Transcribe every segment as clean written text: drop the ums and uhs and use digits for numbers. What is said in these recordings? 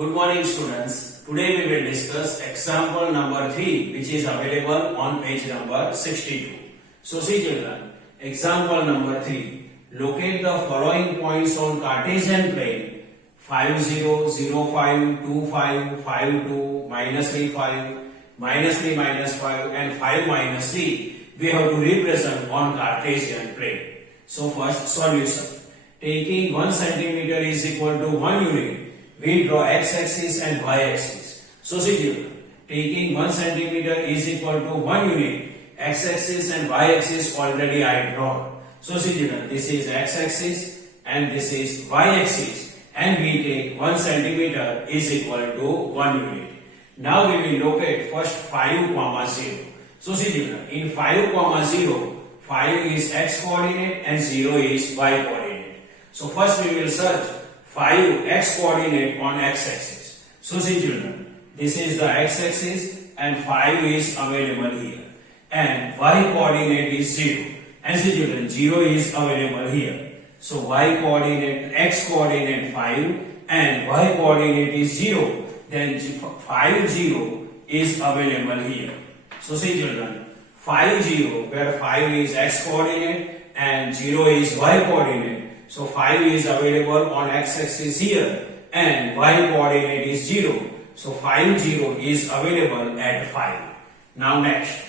Good morning students. Today we will discuss example number 3 which is available on page number 62. So see children, example number 3. Locate the following points on Cartesian plane 5, 0, 0, 5, 2, 5, 5, 2, minus 3, 5, minus 3, minus 5 and 5 minus 3 we have to represent on Cartesian plane. So first solution. Taking 1 centimeter is equal to 1 unit. We draw x-axis and y-axis. So see children, taking 1 centimeter is equal to 1 unit. X-axis and y-axis already I draw. So see children, this is x-axis and this is y-axis, and we take 1 centimeter is equal to 1 unit. Now we will locate first 5, 0. So see children, in 5, 0, 5 is x coordinate and 0 is y coordinate. So first we will search 5 x coordinate on x-axis. So see children, this is the x-axis and 5 is available here, and y coordinate is 0, and see children, 0 is available here. So y coordinate, x coordinate 5 and y coordinate is 0, then 5, 0 is available here. So see children, 5, 0, where 5 is x coordinate and 0 is y coordinate. So 5 is available on x-axis here and y coordinate is 0. So 5, 0 is available at 5. Now next,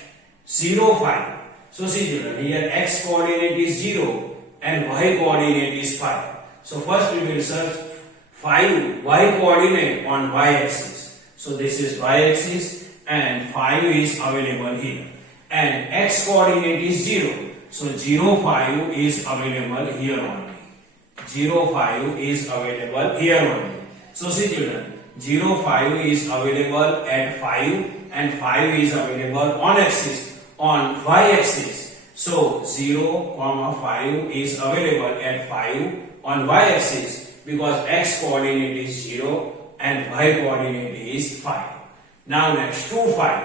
0, 5. So see children, here x coordinate is 0 and y coordinate is 5. So first we will search 5 y coordinate on y-axis. So this is y-axis and 5 is available here. And x coordinate is 0. So 0, 5 is available here only. 0, 5 is available here only. So see children, 0, 5 is available at 5 and 5 is available on y-axis. So 0, 5 is available at 5 on y-axis because x coordinate is 0 and y coordinate is 5. Now next, 2, 5.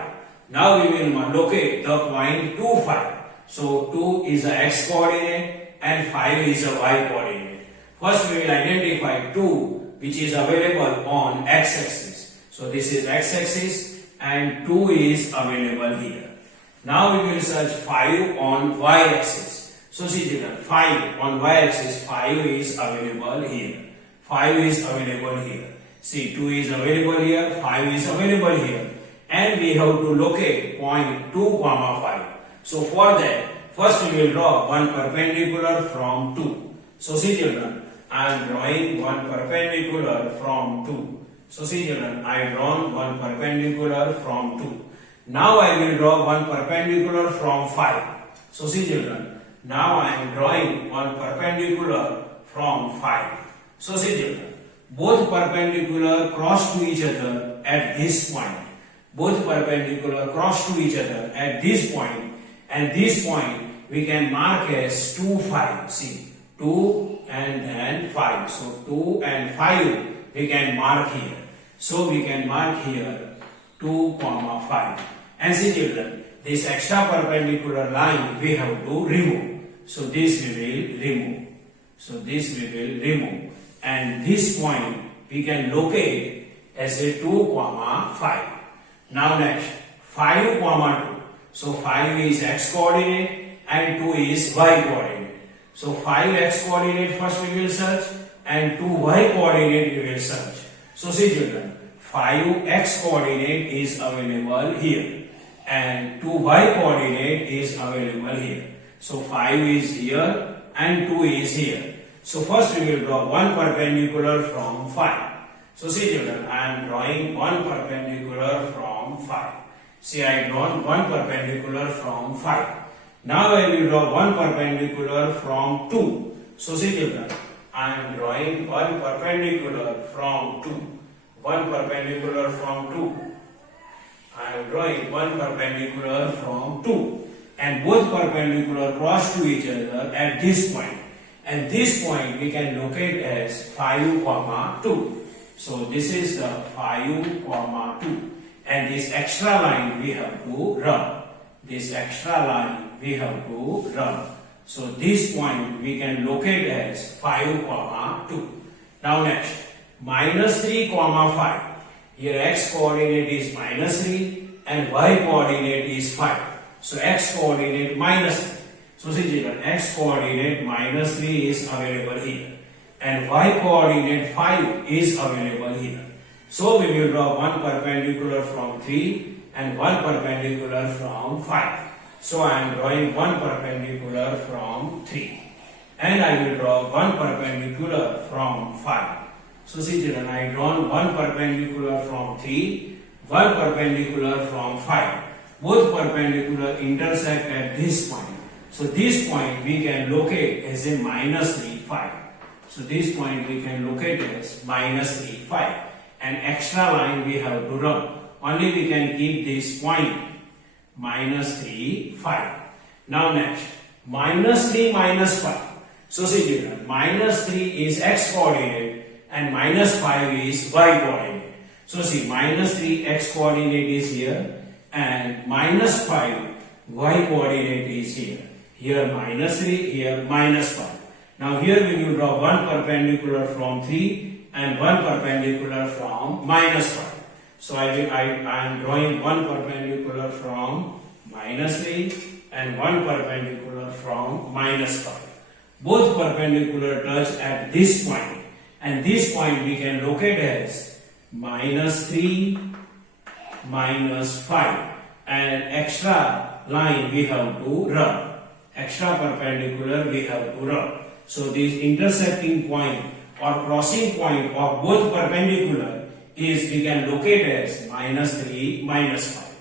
Now we will locate the point 2, 5. So 2 is a x coordinate and 5 is a y coordinate. First we will identify 2 which is available on x-axis. So this is x-axis and 2 is available here. Now we will search 5 on y-axis. So see children, 5 on y-axis, 5 is available here. 5 is available here. See, 2 is available here, 5 is available here. And we have to locate point 2, 5. So for that, first we will draw one perpendicular from 2. So see children, I am drawing one perpendicular from 2. So see children, I have drawn one perpendicular from 2. Now I will draw one perpendicular from 5. So see children, now I am drawing one perpendicular from 5. So see children, both perpendicular cross to each other at this point. Both perpendicular cross to each other at this point, and this point we can mark as 2, 5. See, 2 and then 5. So 2 and 5 we can mark here. So we can mark here 2, 5. And see children, this extra perpendicular line we have to remove. So this we will remove. So this we will remove. And this point we can locate as a 2, 5. Now next, 5, 2. So 5 is x coordinate and 2 is y coordinate. So 5 x coordinate first we will search and 2 y coordinate we will search. So see children, 5 x coordinate is available here and 2 y coordinate is available here. So 5 is here and 2 is here. So first we will draw one perpendicular from 5. So see children, I am drawing one perpendicular from 5. See, I drawn one perpendicular from 5. Now I will draw one perpendicular from 2. So see children, I am drawing one perpendicular from 2. One perpendicular from 2. I am drawing one perpendicular from 2. And both perpendicular cross to each other at this point. And this point we can locate as 5, 2. So this is the 5, 2. And this extra line we have to run. This extra line we have to run. So this point we can locate as 5, 2. Now next, minus 3 comma 5. Here x coordinate is minus 3 and y coordinate is 5. So x coordinate minus 3. So see children, x coordinate minus 3 is available here and y coordinate 5 is available here. So we will draw one perpendicular from 3 and one perpendicular from 5. So I am drawing one perpendicular from 3 and I will draw one perpendicular from 5. So see children, I drawn one perpendicular from 3, one perpendicular from 5. Both perpendicular intersect at this point. So this point we can locate as a minus 3, 5. So this point we can locate as minus 3, 5. An extra line we have to run. Only we can keep this point minus 3, 5. Now next, minus 3 minus 5. So see children, minus 3 is x coordinate and minus 5 is y coordinate. So see, minus 3 x coordinate is here and minus 5 y coordinate is here. Here minus 3, here minus 5. Now here we will draw one perpendicular from 3 and one perpendicular from minus 5. So I am drawing one perpendicular from minus 3 and one perpendicular from minus 5. Both perpendicular touch at this point and this point we can locate as minus 3 minus 5 and extra line we have to run. Extra perpendicular we have to run. So this intersecting point or crossing point of both perpendicular is we can locate as minus 3 minus 5.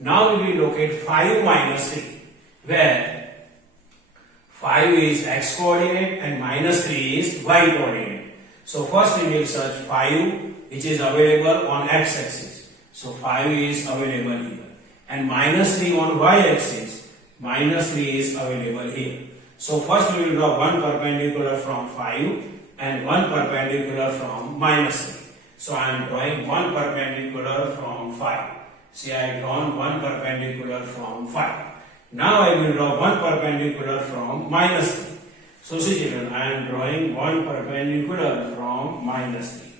Now we will locate 5 minus 3 where 5 is x coordinate and minus 3 is y coordinate. So first we will search 5 which is available on x axis. So 5 is available here and minus 3 on y axis, minus 3 is available here. So first we will draw one perpendicular from 5 and one perpendicular from minus 3. So I am drawing one perpendicular from 5. See, I have drawn one perpendicular from 5. Now I will draw one perpendicular from minus 3. So see children, I am drawing one perpendicular from minus 3.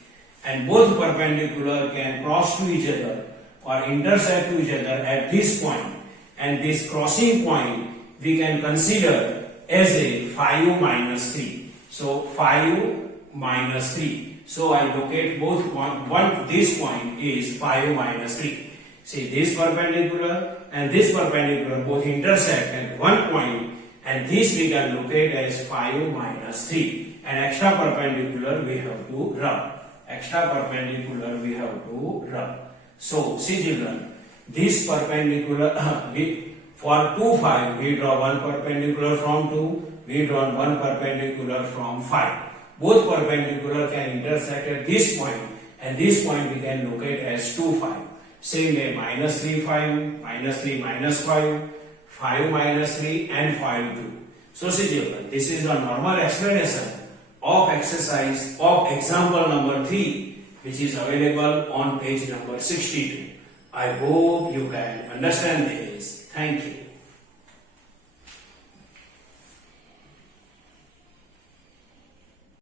And both perpendicular can cross to each other or intersect to each other at this point. And this crossing point we can consider as a 5 minus 3. So 5 minus 3. So I locate both this point is 5 minus 3. See, this perpendicular and this perpendicular both intersect at one point and this we can locate as 5 minus 3. An extra perpendicular we have to run. Extra perpendicular we have to run. So see children, this perpendicular for 2, 5 we draw one perpendicular from 2, we draw one perpendicular from 5. Both perpendicular can intersect at this point and this point we can locate as 2, 5. Same way minus 3, 5, minus 3, minus 5, 5 minus 3 and 5, 2. So see children, this is a normal explanation of exercise of example number 3 which is available on page number 62. I hope you can understand this. Thank you.